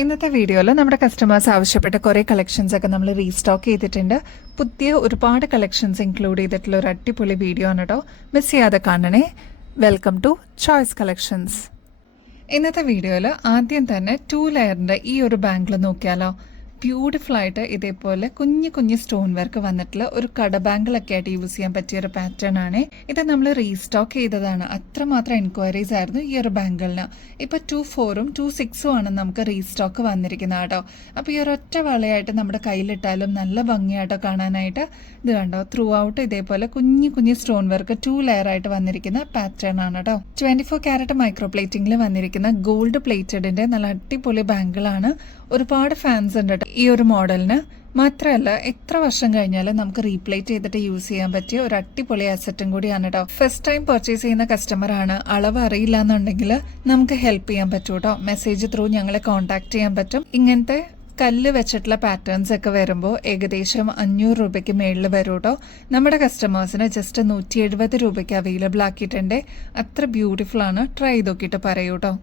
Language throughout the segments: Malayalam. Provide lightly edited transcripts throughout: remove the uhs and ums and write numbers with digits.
ഇന്നത്തെ വീഡിയോയിൽ നമ്മുടെ കസ്റ്റമേഴ്സ് ആവശ്യപ്പെട്ട കുറേ കളക്ഷൻസ് ഒക്കെ നമ്മൾ റീസ്റ്റോക്ക് ചെയ്തിട്ടുണ്ട്. പുതിയ ഒരുപാട് കളക്ഷൻസ് ഇൻക്ലൂഡ് ചെയ്തിട്ടുള്ള ഒരു അടിപൊളി വീഡിയോ ആണ് കേട്ടോ. മിസ് ചെയ്യാതെ കാണണേ. Welcome to choice collections. ഇന്നത്തെ വീഡിയോയിൽ ആദ്യം തന്നെ 2 ലെയറിൻ്റെ ഈ ഒരു ബാംഗിൾ നോക്കിയാലോ. ബ്യൂട്ടിഫുൾ ആയിട്ട് ഇതേപോലെ കുഞ്ഞു സ്റ്റോൺ വർക്ക് വന്നിട്ടുള്ള ഒരു കട ബാങ്കിളൊക്കെ ആയിട്ട് യൂസ് ചെയ്യാൻ പറ്റിയ ഒരു പാറ്റേൺ ആണ്. ഇത് നമ്മൾ റീസ്റ്റോക്ക് ചെയ്തതാണ്. അത്രമാത്രം എൻക്വയറീസ് ആയിരുന്നു ഈ ഒരു ബാങ്കിളിന്. ഇപ്പോൾ 2.4ഉം 2.6ഉം ആണ് നമുക്ക് റീസ്റ്റോക്ക് വന്നിരിക്കുന്നത് കേട്ടോ. അപ്പോൾ ഈ ഒരു ഒറ്റ വളയായിട്ട് നമ്മുടെ കയ്യിലിട്ടാലും നല്ല ഭംഗിയായിട്ടോ കാണാനായിട്ട്. ഇത് കണ്ടോ, ത്രൂ ഔട്ട് ഇതേപോലെ കുഞ്ഞു സ്റ്റോൺ വർക്ക് 2 ലെയർ ആയിട്ട് വന്നിരിക്കുന്ന പാറ്റേൺ ആണ് കേട്ടോ. 24 ക്യാരറ്റ് മൈക്രോ പ്ലേറ്റിംഗിൽ വന്നിരിക്കുന്ന ഗോൾഡ് പ്ലേറ്റഡിന്റെ നല്ല അടിപൊളി ബാങ്കിളാണ്. ഒരുപാട് ഫാൻസ് ഉണ്ട് കേട്ടോ ഈ ഒരു മോഡലിന്. മാത്രമല്ല എത്ര വർഷം കഴിഞ്ഞാലും നമുക്ക് റീപ്ലേറ്റ് ചെയ്തിട്ട് യൂസ് ചെയ്യാൻ പറ്റിയ ഒരു അടിപൊളി അസറ്റും കൂടിയാണ് കേട്ടോ. ഫസ്റ്റ് ടൈം പർച്ചേസ് ചെയ്യുന്ന കസ്റ്റമർ ആണ്, അളവ് അറിയില്ല എന്നുണ്ടെങ്കിൽ നമുക്ക് ഹെൽപ്പ് ചെയ്യാൻ പറ്റും കേട്ടോ. മെസ്സേജ് ത്രൂ ഞങ്ങളെ കോൺടാക്ട് ചെയ്യാൻ പറ്റും. ഇങ്ങനത്തെ കല്ല് വെച്ചിട്ടുള്ള പാറ്റേൺസ് ഒക്കെ വരുമ്പോൾ ഏകദേശം 500 രൂപയ്ക്ക് മേളിൽ വരും കേട്ടോ. നമ്മുടെ കസ്റ്റമേഴ്സിന് ജസ്റ്റ് 170 രൂപയ്ക്ക് അവൈലബിൾ ആക്കിയിട്ടുണ്ട്. അത്ര ബ്യൂട്ടിഫുൾ ആണ്. ട്രൈ ചെയ്ത് നോക്കിയിട്ട് പറയൂ കേട്ടോ.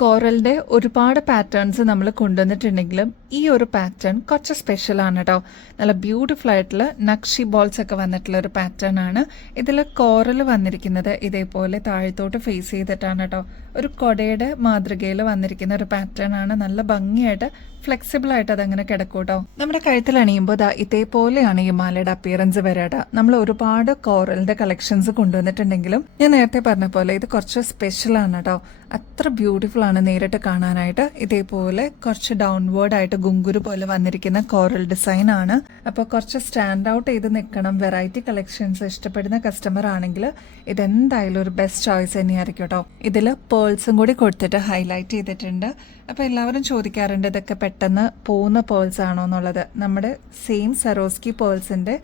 കോറലിന്റെ ഒരുപാട് പാറ്റേൺസ് നമ്മൾ കൊണ്ടുവന്നിട്ടുണ്ടെങ്കിലും ഈ ഒരു പാറ്റേൺ കുറച്ച് സ്പെഷ്യൽ ആണ് കേട്ടോ. നല്ല ബ്യൂട്ടിഫുൾ ആയിട്ടുള്ള നക്ഷി ബോൾസ് ഒക്കെ വന്നിട്ടുള്ള ഒരു പാറ്റേൺ ആണ്. ഇതിൽ കോറൽ വന്നിരിക്കുന്നത് ഇതേപോലെ താഴത്തോട്ട് ഫേസ് ചെയ്തിട്ടാണ് കേട്ടോ. ഒരു കൊടയുടെ മാതൃകയിൽ വന്നിരിക്കുന്ന ഒരു പാറ്റേൺ ആണ്. നല്ല ഭംഗിയായിട്ട് ഫ്ലെക്സിബിൾ ആയിട്ട് അതങ്ങനെ കിടക്കും കേട്ടോ. നമ്മുടെ കഴുത്തിൽ അണിയുമ്പോൾ ഇതേപോലെയാണ് ഈ മാലയുടെ അപ്പിയറൻസ് വരാട്ട. നമ്മൾ ഒരുപാട് കോറലിന്റെ കളക്ഷൻസ് കൊണ്ടുവന്നിട്ടുണ്ടെങ്കിലും ഞാൻ നേരത്തെ പറഞ്ഞ പോലെ ഇത് കുറച്ച് സ്പെഷ്യൽ ആണ് കേട്ടോ. അത്ര ബ്യൂട്ടിഫുൾ ആണ് നേരിട്ട് കാണാനായിട്ട്. ഇതേപോലെ കുറച്ച് ഡൗൺവേർഡ് ആയിട്ട് ഗുങ്കുരു പോലെ വന്നിരിക്കുന്ന കോറൽ ഡിസൈൻ ആണ്. അപ്പോൾ കുറച്ച് സ്റ്റാൻഡ് ഔട്ട് ചെയ്ത് നിൽക്കണം, വെറൈറ്റി കളക്ഷൻസ് ഇഷ്ടപ്പെടുന്ന കസ്റ്റമർ ആണെങ്കിൽ ഇതെന്തായാലും ഒരു ബെസ്റ്റ് ചോയ്സ് തന്നെയായിരിക്കും കേട്ടോ. ഇതിൽ പേൾസും കൂടി കൊടുത്തിട്ട് ഹൈലൈറ്റ് ചെയ്തിട്ടുണ്ട്. അപ്പോൾ എല്ലാവരും ചോദിക്കാറുണ്ട് ഇതൊക്കെ പെട്ടെന്ന് പോകുന്ന പേൾസ് ആണോ എന്നുള്ളത്. നമ്മുടെ സെയിം സറോസ്കി പേൾസിന്റെ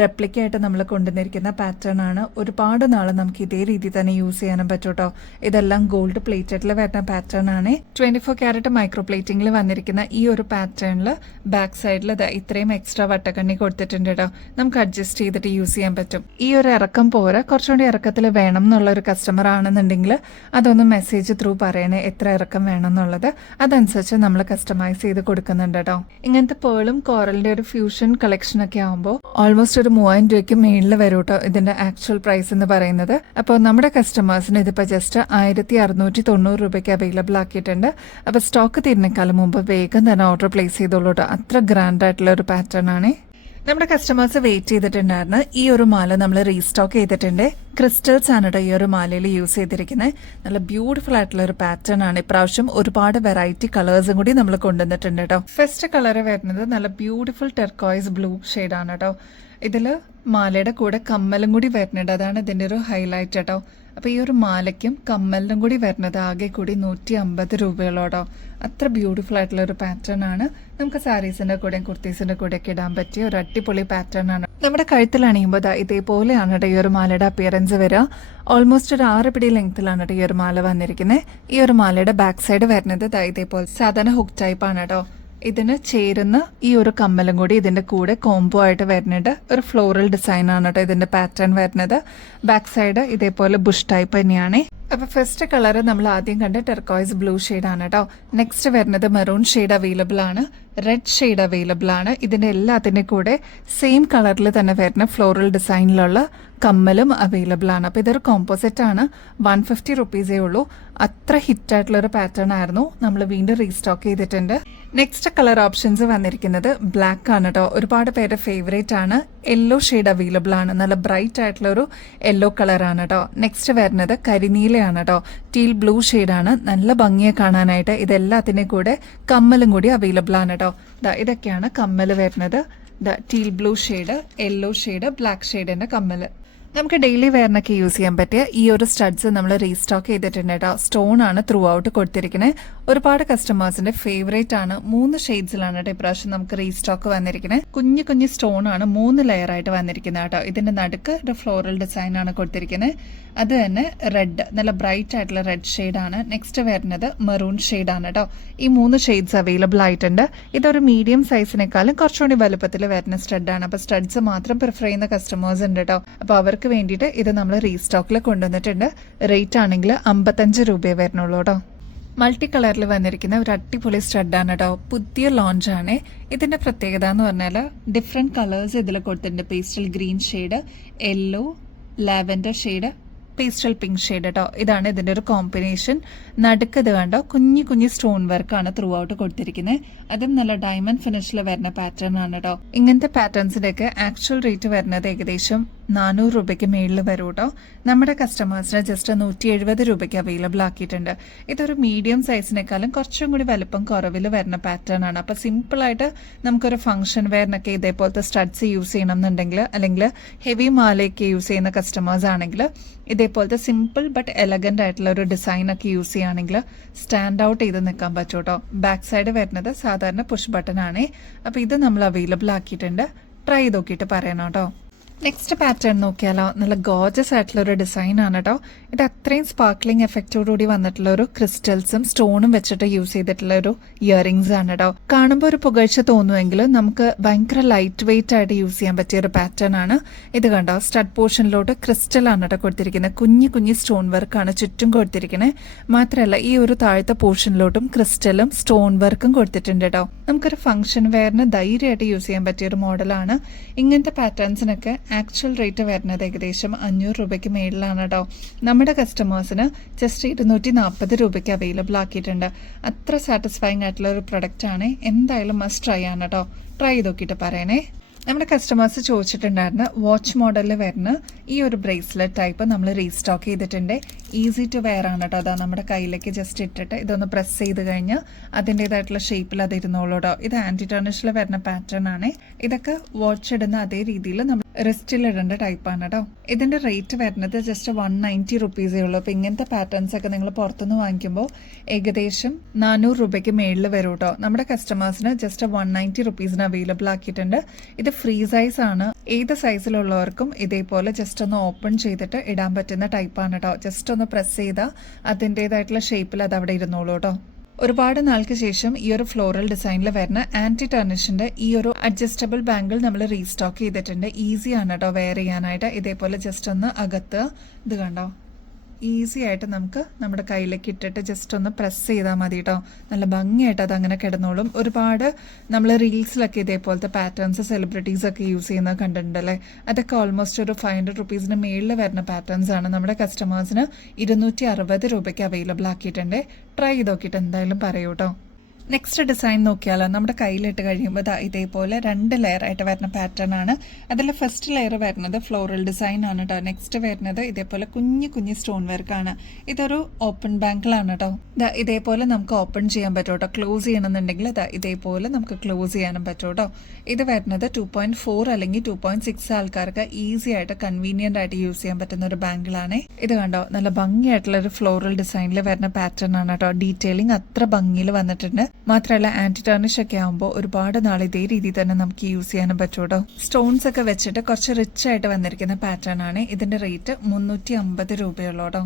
റെപ്ലിക്കായിട്ട് നമ്മൾ കൊണ്ടുവന്നിരിക്കുന്ന പാറ്റേൺ ആണ്. ഒരുപാട് നാൾ നമുക്ക് ഇതേ രീതി തന്നെ യൂസ് ചെയ്യാനും പറ്റും കേട്ടോ. ഇതെല്ലാം ഗോൾഡ് പ്ലേറ്റഡിൽ വരുന്ന പാറ്റേൺ ആണ്. 24 ക്യാരറ്റ് മൈക്രോ പ്ലേറ്റിംഗിൽ വന്നിരിക്കുന്ന ഈ ഒരു പാറ്റേണിൽ ബാക്ക് സൈഡിൽ ഇത്രയും എക്സ്ട്രാ വട്ടക്കണ്ണി കൊടുത്തിട്ടുണ്ട് കേട്ടോ. നമുക്ക് അഡ്ജസ്റ്റ് ചെയ്തിട്ട് യൂസ് ചെയ്യാൻ പറ്റും. ഈ ഒരു ഇറക്കം പോരാ, കുറച്ചുകൂടി ഇറക്കത്തിൽ വേണം എന്നുള്ള ഒരു കസ്റ്റമർ ആണെന്നുണ്ടെങ്കിൽ അതൊന്ന് മെസ്സേജ് ത്രൂ പറയണേ എത്ര ഇറക്കം വേണം എന്നുള്ളത്. അതനുസരിച്ച് നമ്മൾ കസ്റ്റമൈസ് ചെയ്ത് കൊടുക്കുന്നുണ്ട് കേട്ടോ. ഇങ്ങനത്തെ പേളും കോറലിന്റെ ഒരു ഫ്യൂഷൻ കളക്ഷൻ ഒക്കെ ആകുമ്പോൾ ഓൾമോസ്റ്റ് ഒരു 3000 രൂപയ്ക്ക് മേളിൽ വരും കേട്ടോ ഇതിന്റെ ആക്ച്വൽ പ്രൈസ് എന്ന് പറയുന്നത്. അപ്പോൾ നമ്മുടെ കസ്റ്റമേഴ്സിന് ഇതിപ്പോൾ ജസ്റ്റ് 1690 രൂപയ്ക്ക് അവൈലബിൾ ആക്കിയിട്ടുണ്ട്. അപ്പോൾ സ്റ്റോക്ക് തീരുന്നേക്കാളും മുമ്പ് വേഗം തന്നെ ഓർഡർ പ്ലേസ് ചെയ്തോളൂ കേട്ടോ. അത്ര ഗ്രാൻഡ് ആയിട്ടുള്ള ഒരു പാറ്റേൺ ആണ്. നമ്മുടെ കസ്റ്റമേഴ്സ് വെയിറ്റ് ചെയ്തിട്ടുണ്ടായിരുന്നു. ഈ ഒരു മാല നമ്മൾ റീസ്റ്റോക്ക് ചെയ്തിട്ടുണ്ട്. ക്രിസ്റ്റൽസ് ആണ് കേട്ടോ ഈ ഒരു മാലയിൽ യൂസ് ചെയ്തിരിക്കുന്നത്. നല്ല ബ്യൂട്ടിഫുൾ ആയിട്ടുള്ള ഒരു പാറ്റേൺ ആണ്. ഇപ്രാവശ്യം ഒരുപാട് വെറൈറ്റി കളേഴ്സും കൂടി നമ്മൾ കൊണ്ടുവന്നിട്ടുണ്ട് കേട്ടോ. ഫസ്റ്റ് കളർ വരുന്നത് നല്ല ബ്യൂട്ടിഫുൾ ടെർക്കോയ്സ് ബ്ലൂ ഷെയ്ഡാണ് കേട്ടോ. ഇതില് മാലയുടെ കൂടെ കമ്മലും കൂടി വരുന്നുണ്ട്. അതാണ് ഇതിന്റെ ഒരു ഹൈലൈറ്റ് കേട്ടോ. അപ്പൊ ഈ ഒരു മാലയ്ക്കും കമ്മലിനും കൂടി വരുന്നത് ആകെ കൂടി 150 രൂപയോളോ. അത്ര ബ്യൂട്ടിഫുൾ ആയിട്ടുള്ള ഒരു പാറ്റേൺ ആണ്. നമുക്ക് സാരീസിന്റെ കൂടെയും കുർത്തീസിന്റെ കൂടെയൊക്കെ ഇടാൻ പറ്റിയ ഒരു അടിപൊളി പാറ്റേൺ ആണ്. നമ്മുടെ കഴുത്തിൽ അണിയുമ്പോൾ ഇതേപോലെയാണ് കേട്ടോ ഈ ഒരു മാലയുടെ അപ്പിയറൻസ് വരിക. ഓൾമോസ്റ്റ് ഒരു 6 പിടി ലെങ്ത്തിലാണ് കേട്ടോ ഈ ഒരു മാല വന്നിരിക്കുന്നത്. ഈ ഒരു മാലയുടെ ബാക്ക് സൈഡ് വരുന്നത് ഇതേപോലെ സാധാരണ ഹുക്ക് ടൈപ്പ് ആണ് കേട്ടോ. ഇതിന് ചേരുന്ന ഈ ഒരു കമ്മലും കൂടി ഇതിന്റെ കൂടെ കോംബോ ആയിട്ട് വരുന്നുണ്ട്. ഒരു ഫ്ലോറൽ ഡിസൈൻ ആണ് കേട്ടോ ഇതിന്റെ പാറ്റേൺ വരുന്നത്. ബാക്ക് സൈഡ് ഇതേപോലെ ബുഷ് ടൈപ്പ് തന്നെയാണ്. അപ്പൊ ഫസ്റ്റ് കളർ നമ്മൾ ആദ്യം കണ്ട ടെർക്കോയ്സ് ബ്ലൂ ഷെയ്ഡ് ആണ് കേട്ടോ. നെക്സ്റ്റ് വരുന്നത് മെറൂൺ ഷെയ്ഡ് അവൈലബിൾ ആണ്, റെഡ് ഷെയ്ഡ് അവൈലബിൾ ആണ്. ഇതിന്റെ എല്ലാത്തിന്റെ കൂടെ സെയിം കളറിൽ തന്നെ വരുന്ന ഫ്ലോറൽ ഡിസൈനിലുള്ള കമ്മലും അവൈലബിൾ ആണ്. അപ്പൊ ഇതൊരു കോമ്പോസിറ്റ് ആണ്. 150 റുപ്പീസേ ഉള്ളൂ. അത്ര ഹിറ്റ് ആയിട്ടുള്ള ഒരു പാറ്റേൺ ആയിരുന്നു. നമ്മൾ വീണ്ടും റീസ്റ്റോക്ക് ചെയ്തിട്ടുണ്ട്. നെക്സ്റ്റ് കളർ ഓപ്ഷൻസ് വന്നിരിക്കുന്നത് ബ്ലാക്ക് ആണ് കേട്ടോ. ഒരുപാട് പേരുടെ ഫേവറേറ്റ് ആണ്. യെല്ലോ ഷെയ്ഡ് അവൈലബിൾ ആണ്. നല്ല ബ്രൈറ്റ് ആയിട്ടുള്ള ഒരു യെല്ലോ കളർ ആണ് കേട്ടോ. നെക്സ്റ്റ് വരുന്നത് കരിനീലയാണ് കേട്ടോ. ടീൽ ബ്ലൂ ഷെയ്ഡ് ആണ്. നല്ല ഭംഗിയെ കാണാനായിട്ട്. ഇതെല്ലാത്തിൻ്റെ കൂടെ കമ്മലും കൂടി അവൈലബിൾ ആണ് കേട്ടോ. ഇതൊക്കെയാണ് കമ്മൽ വരുന്നത്. Teal blue shade, yellow shade, black ഷെയ്ഡിന്റെ കമ്മല്. നമുക്ക് ഡെയിലി വെയറിനൊക്കെ യൂസ് ചെയ്യാൻ പറ്റിയ ഈ ഒരു സ്റ്റഡ്സ് നമ്മൾ റീസ്റ്റോക്ക് ചെയ്തിട്ടുണ്ട് കേട്ടോ. സ്റ്റോൺ ആണ് ത്രൂ ഔട്ട് കൊടുത്തിരിക്കുന്നത്. ഒരുപാട് കസ്റ്റമേഴ്സിന്റെ ഫേവറേറ്റ് ആണ്. 3 ഷെയ്ഡ്സിലാണ് കേട്ടോ ഇപ്രാവശ്യം നമുക്ക് റീസ്റ്റോക്ക് വന്നിരിക്കുന്നത്. കുഞ്ഞു സ്റ്റോൺ ആണ് 3 ലെയർ ആയിട്ട് വന്നിരിക്കുന്നത് കേട്ടോ. ഇതിന്റെ നടുക്ക് ഒരു ഫ്ലോറൽ ഡിസൈൻ ആണ് കൊടുത്തിരിക്കുന്നത്. അത് തന്നെ റെഡ്, നല്ല ബ്രൈറ്റ് ആയിട്ടുള്ള റെഡ് ഷെയ്ഡ് ആണ്. നെക്സ്റ്റ് വരുന്നത് മെറൂൺ ഷെയ്ഡ് ആണ് കേട്ടോ. ഈ 3 ഷെയ്ഡ്സ് അവൈലബിൾ ആയിട്ടുണ്ട്. ഇതൊരു മീഡിയം സൈസിനേക്കാളും കുറച്ചുകൂടി വലുപ്പത്തിൽ വരുന്ന സ്റ്റഡാണ്. അപ്പൊ സ്റ്റഡ്സ് മാത്രം പ്രിഫർ ചെയ്യുന്ന കസ്റ്റമേഴ്സ് ഉണ്ട് കേട്ടോ. അപ്പൊ അവർക്ക് വേണ്ടിയിട്ട് ഇത് നമ്മൾ റീസ്റ്റോക്കിൽ കൊണ്ടുവന്നിട്ടുണ്ട്. റേറ്റ് ആണെങ്കിൽ 55 രൂപയെ വരുന്നുള്ളൂ കേട്ടോ. മൾട്ടി കളറിൽ വന്നിരിക്കുന്ന ഒരു അടിപൊളി സ്റ്റഡാണ് കേട്ടോ. പുതിയ ലോഞ്ചാണ്. ഇതിന്റെ പ്രത്യേകത എന്ന് പറഞ്ഞാൽ ഡിഫറെന്റ് കളേഴ്സ് ഇതിൽ കൊടുത്തിട്ടുണ്ട്. Pastel green shade, yellow, lavender shade, pastel pink shade കേട്ടോ. ഇതാണ് ഇതിന്റെ ഒരു കോമ്പിനേഷൻ. നടുക്കത് കണ്ടോ കുഞ്ഞു കുഞ്ഞു സ്റ്റോൺ വർക്കാണ് ത്രൂ ഔട്ട് കൊടുത്തിരിക്കുന്നത്. അതും നല്ല ഡയമണ്ട് ഫിനിഷിൽ വരുന്ന പാറ്റേൺ ആണ് കേട്ടോ. ഇങ്ങനത്തെ പാറ്റേൺസിന്റെ ഒക്കെ ആക്ച്വൽ റേറ്റ് വരുന്നത് ഏകദേശം 400 രൂപയ്ക്ക് മേളിൽ വരും കേട്ടോ. നമ്മുടെ കസ്റ്റമേഴ്സിന് ജസ്റ്റ് 170 രൂപയ്ക്ക് അവൈലബിൾ ആക്കിയിട്ടുണ്ട്. ഇതൊരു മീഡിയം സൈസിനേക്കാളും കുറച്ചും കൂടി വലുപ്പം കുറവിൽ വരുന്ന പാറ്റേൺ ആണ്. അപ്പോൾ സിമ്പിളായിട്ട് നമുക്കൊരു ഫംഗ്ഷൻ വെയറിനൊക്കെ ഇതേപോലത്തെ സ്റ്റഡ്സ് യൂസ് ചെയ്യണം എന്നുണ്ടെങ്കിൽ, അല്ലെങ്കിൽ ഹെവി മാലയൊക്കെ യൂസ് ചെയ്യുന്ന കസ്റ്റമേഴ്സ് ആണെങ്കിൽ ഇതേപോലത്തെ സിമ്പിൾ ബട്ട് എലഗന്റ് ആയിട്ടുള്ള ഒരു ഡിസൈൻ ഒക്കെ യൂസ് ചെയ്യുകയാണെങ്കിൽ സ്റ്റാൻഡ് ഔട്ട് ചെയ്ത് നിൽക്കാൻ പറ്റും കേട്ടോ. ബാക്ക് സൈഡ് വരുന്നത് സാധാരണ പുഷ് ബട്ടൺ ആണ്. അപ്പോൾ ഇത് നമ്മൾ അവൈലബിൾ ആക്കിയിട്ടുണ്ട്. ട്രൈ ചെയ്ത് നോക്കിയിട്ട് പറയണം കേട്ടോ. നെക്സ്റ്റ് പാറ്റേൺ നോക്കിയാലോ, നല്ല ഗോർജസ് ആയിട്ടുള്ള ഒരു ഡിസൈൻ ആണ് കേട്ടോ. ഇത് അത്രയും സ്പാർക്ലിംഗ് എഫക്റ്റോടുകൂടി വന്നിട്ടുള്ള ഒരു ക്രിസ്റ്റൽസും സ്റ്റോണും വെച്ചിട്ട് യൂസ് ചെയ്തിട്ടുള്ള ഒരു ഇയറിംഗ്സ് ആണ് കേട്ടോ. കാണുമ്പോൾ ഒരു പുകഴ്ച തോന്നുമെങ്കിലും നമുക്ക് ഭയങ്കര ലൈറ്റ് വെയിറ്റ് ആയിട്ട് യൂസ് ചെയ്യാൻ പറ്റിയ ഒരു പാറ്റേൺ ആണ്. ഇത് കണ്ടോ, സ്റ്റഡ് പോർഷനിലോട്ട് ക്രിസ്റ്റൽ ആണ് കേട്ടോ കൊടുത്തിരിക്കുന്നത്. കുഞ്ഞു കുഞ്ഞു സ്റ്റോൺ വർക്കാണ് ചുറ്റും കൊടുത്തിരിക്കുന്നത്. മാത്രമല്ല ഈ ഒരു താഴത്തെ പോർഷനിലോട്ടും ക്രിസ്റ്റലും സ്റ്റോൺ വർക്കും കൊടുത്തിട്ടുണ്ട് കേട്ടോ. നമുക്കൊരു ഫംഗ്ഷൻ വെയറിന് ധൈര്യമായിട്ട് യൂസ് ചെയ്യാൻ പറ്റിയ ഒരു മോഡലാണ്. ഇങ്ങനത്തെ പാറ്റേൺസിനൊക്കെ ആക്ച്വൽ റേറ്റ് വരുന്നത് ഏകദേശം 500 രൂപയ്ക്ക് മേളിലാണ് കേട്ടോ. നമ്മുടെ കസ്റ്റമേഴ്സിന് ജസ്റ്റ് 240 രൂപയ്ക്ക് അവൈലബിൾ ആക്കിയിട്ടുണ്ട്. അത്ര സാറ്റിസ്ഫൈങ് ആയിട്ടുള്ള ഒരു പ്രൊഡക്റ്റ് ആണ്. എന്തായാലും മസ്റ്റ് ട്രൈ ആണ് കേട്ടോ. ട്രൈ ചെയ്ത് നോക്കിയിട്ട് പറയണേ. നമ്മുടെ കസ്റ്റമേഴ്സ് ചോദിച്ചിട്ടുണ്ടായിരുന്നു വാച്ച് മോഡലിൽ വരുന്ന ഈ ഒരു ബ്രേസ്ലെറ്റ് ടൈപ്പ് നമ്മൾ റീസ്റ്റോക്ക് ചെയ്തിട്ടുണ്ട്. ഈസി ടു വെയർ ആണ് കേട്ടോ. അതാ നമ്മുടെ കയ്യിലേക്ക് ജസ്റ്റ് ഇട്ടിട്ട് ഇതൊന്ന് പ്രസ് ചെയ്ത് കഴിഞ്ഞാൽ അതിൻ്റെതായിട്ടുള്ള ഷേപ്പിൽ അത് ഇരുന്നോളൂ കേട്ടോ. ഇത് ആന്റി ടർണിഷിൽ വരുന്ന പാറ്റേൺ ആണ്. ഇതൊക്കെ വാച്ച് ഇടുന്ന അതേ രീതിയിൽ നമ്മൾ റിസ്റ്റിൽ ഇടേണ്ട ടൈപ്പാണ് കേട്ടോ. ഇതിന്റെ റേറ്റ് വരുന്നത് ജസ്റ്റ് 190 റുപ്പീസേ ഉള്ളൂ. അപ്പോൾ ഇങ്ങനത്തെ പാറ്റേൺസ് ഒക്കെ നിങ്ങൾ പുറത്തുനിന്ന് വാങ്ങിക്കുമ്പോൾ ഏകദേശം 400 രൂപയ്ക്ക് മേളിൽ വരും കേട്ടോ. നമ്മുടെ കസ്റ്റമേഴ്സിന് ജസ്റ്റ് 190 റുപ്പീസിന് അവൈലബിൾ ആക്കിയിട്ടുണ്ട്. ഇത് ഫ്രീ സൈസ് ആണ്. ഏത് സൈസിലുള്ളവർക്കും ഇതേപോലെ ജസ്റ്റ് ഒന്ന് ഓപ്പൺ ചെയ്തിട്ട് ഇടാൻ പറ്റുന്ന ടൈപ്പാണ് കേട്ടോ. ജസ്റ്റ് ഒന്ന് പ്രസ് ചെയ്താൽ അതിൻ്റെതായിട്ടുള്ള ഷേപ്പിൽ അത് അവിടെ ഇരുന്നോളൂ കേട്ടോ. ഒരുപാട് നാൾക്ക് ശേഷം ഈ ഒരു ഫ്ലോറൽ ഡിസൈനിൽ വരുന്ന ആന്റി ടർണിഷിന്റെ ഈ ഒരു അഡ്ജസ്റ്റബിൾ ബാംഗിൾ നമ്മൾ റീസ്റ്റോക്ക് ചെയ്തിട്ടുണ്ട്. ഈസി ആണ് കേട്ടോ വെയർ ചെയ്യാനായിട്ട്. ഇതേപോലെ ജസ്റ്റ് ഒന്ന് അകത്ത് ഇത് കണ്ടോ, ഈസി ആയിട്ട് നമുക്ക് നമ്മുടെ കയ്യിലേക്ക് ഇട്ടിട്ട് ജസ്റ്റ് ഒന്ന് പ്രസ് ചെയ്താൽ മതി കേട്ടോ. നല്ല ഭംഗിയായിട്ട് അത് അങ്ങനെ കിടന്നോളും. ഒരുപാട് നമ്മൾ റീൽസിലൊക്കെ ഇതേപോലത്തെ പാറ്റേൺസ് സെലിബ്രിറ്റീസ് ഒക്കെ യൂസ് ചെയ്യുന്നത് കണ്ടിട്ടുണ്ടല്ലേ. അതൊക്കെ ഓൾമോസ്റ്റ് ഒരു 500 റുപ്പീസിന് മേളിൽ വരുന്ന പാറ്റേൺസ് ആണ്. നമ്മുടെ കസ്റ്റമേഴ്സിന് 260 രൂപയ്ക്ക് അവൈലബിൾ ആക്കിയിട്ടുണ്ട്. ട്രൈ ചെയ്ത് നോക്കിയിട്ട് എന്തായാലും പറയൂ കേട്ടോ. നെക്സ്റ്റ് ഡിസൈൻ നോക്കിയാലോ, നമ്മുടെ കയ്യിലിട്ട് കഴിയുമ്പോൾ ഇതേപോലെ 2 ലെയർ ആയിട്ട് വരുന്ന പാറ്റേൺ ആണ്. അതിൽ ഫസ്റ്റ് ലെയർ വരുന്നത് ഫ്ലോറൽ ഡിസൈൻ ആണ് കേട്ടോ. നെക്സ്റ്റ് വരുന്നത് ഇതേപോലെ കുഞ്ഞു കുഞ്ഞു സ്റ്റോൺ വർക്കാണ്. ഇതൊരു ഓപ്പൺ ബാങ്കിളാണ് കേട്ടോ. ഇതേപോലെ നമുക്ക് ഓപ്പൺ ചെയ്യാൻ പറ്റും കേട്ടോ. ക്ലോസ് ചെയ്യണമെന്നുണ്ടെങ്കിൽ ഇതേപോലെ നമുക്ക് ക്ലോസ് ചെയ്യാനും പറ്റും കേട്ടോ. ഇത് വരുന്നത് 2.4 അല്ലെങ്കിൽ 2.6 ആൾക്കാർക്ക് ഈസി ആയിട്ട് കൺവീനിയന്റ് ആയിട്ട് യൂസ് ചെയ്യാൻ പറ്റുന്ന ഒരു ബാങ്കിളാണ്. ഇത് കണ്ടോ, നല്ല ഭംഗിയായിട്ടുള്ള ഒരു ഫ്ലോറൽ ഡിസൈനിൽ വരുന്ന പാറ്റേൺ ആണ് കേട്ടോ. ഡീറ്റെയിലിംഗ് അത്ര ഭംഗിയിൽ വന്നിട്ടുണ്ട്. മാത്രമല്ല ആന്റി ടർണിഷ് ഒക്കെ ആകുമ്പോൾ ഒരുപാട് നാൾ ഇതേ രീതിയിൽ തന്നെ നമുക്ക് യൂസ് ചെയ്യാനും പറ്റൂട്ടോ. സ്റ്റോൺസ് ഒക്കെ വെച്ചിട്ട് കുറച്ച് റിച്ച് ആയിട്ട് വന്നിരിക്കുന്ന പാറ്റേൺ ആണ്. ഇതിന്റെ റേറ്റ് 350 രൂപയുള്ളൂട്ടോ.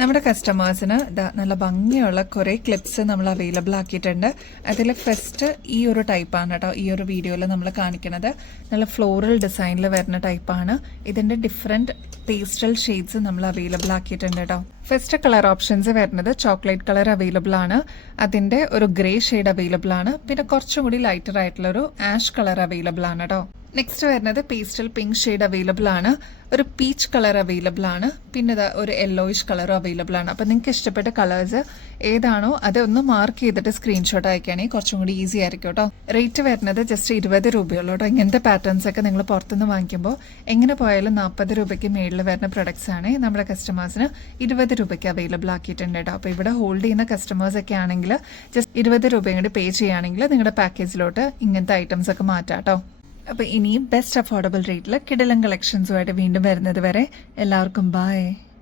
നമ്മുടെ കസ്റ്റമേഴ്സിന് നല്ല ഭംഗിയുള്ള കുറേ ക്ലിപ്സ് നമ്മൾ അവൈലബിൾ ആക്കിയിട്ടുണ്ട്. അതിൽ ഫസ്റ്റ് ഈ ഒരു ടൈപ്പാണ് കേട്ടോ. ഈ ഒരു വീഡിയോയിൽ നമ്മൾ കാണിക്കുന്നത് നല്ല ഫ്ലോറൽ ഡിസൈനിൽ വരുന്ന ടൈപ്പാണ്. ഇതിന്റെ ഡിഫറെന്റ് പേസ്റ്റൽ ഷെയ്ഡ്സ് നമ്മൾ അവൈലബിൾ ആക്കിയിട്ടുണ്ട് കേട്ടോ. ഫസ്റ്റ് കളർ ഓപ്ഷൻസ് വരുന്നത് ചോക്ലേറ്റ് കളർ അവൈലബിൾ ആണ്. അതിന്റെ ഒരു ഗ്രേ ഷെയ്ഡ് അവൈലബിൾ ആണ്. പിന്നെ കുറച്ചും കൂടി ലൈറ്റർ ആയിട്ടുള്ള ഒരു ആഷ് കളർ അവൈലബിൾ ആണ് കേട്ടോ. നെക്സ്റ്റ് വരുന്നത് പേസ്റ്റൽ പിങ്ക് ഷെയ്ഡ് അവൈലബിൾ ആണ്. ഒരു പീച്ച് കളർ അവൈലബിൾ ആണ്. പിന്നെ ഒരു യെല്ലോയിഷ് കളറും അവൈലബിൾ ആണ്. അപ്പം നിങ്ങൾക്ക് ഇഷ്ടപ്പെട്ട കളേഴ്സ് ഏതാണോ അതൊന്ന് മാർക്ക് ചെയ്തിട്ട് സ്ക്രീൻഷോട്ട് അയക്കുകയാണെങ്കിൽ കുറച്ചും കൂടി ഈസി ആയിരിക്കും കേട്ടോ. റേറ്റ് വരുന്നത് ജസ്റ്റ് 20 രൂപയുള്ളൂ കേട്ടോ. ഇങ്ങനത്തെ പാറ്റേൺസ് ഒക്കെ നിങ്ങൾ പുറത്തുനിന്ന് വാങ്ങിക്കുമ്പോൾ എങ്ങനെ പോയാലും 40 രൂപയ്ക്ക് മേളിൽ വരുന്ന പ്രൊഡക്ട്സ് ആണ് നമ്മുടെ കസ്റ്റമേഴ്സിന് 20 രൂപയ്ക്ക് അവൈലബിൾ ആക്കിയിട്ടുണ്ട് കേട്ടോ. അപ്പോൾ ഇവിടെ ഹോൾഡ് ചെയ്യുന്ന കസ്റ്റമേഴ്സ് ഒക്കെ ആണെങ്കിൽ ജസ്റ്റ് 20 രൂപയും കൂടി പേ ചെയ്യുകയാണെങ്കിൽ നിങ്ങളുടെ പാക്കേജിലോട്ട് ഇങ്ങനത്തെ ഐറ്റംസ് ഒക്കെ മാറ്റാം കേട്ടോ. അപ്പോൾ ഇനിയും ബെസ്റ്റ് അഫോർഡബിൾ റേറ്റിൽ കിടിലൻ കളക്ഷൻസുമായിട്ട് വീണ്ടും വരുന്നത് വരെ എല്ലാവർക്കും ബൈ.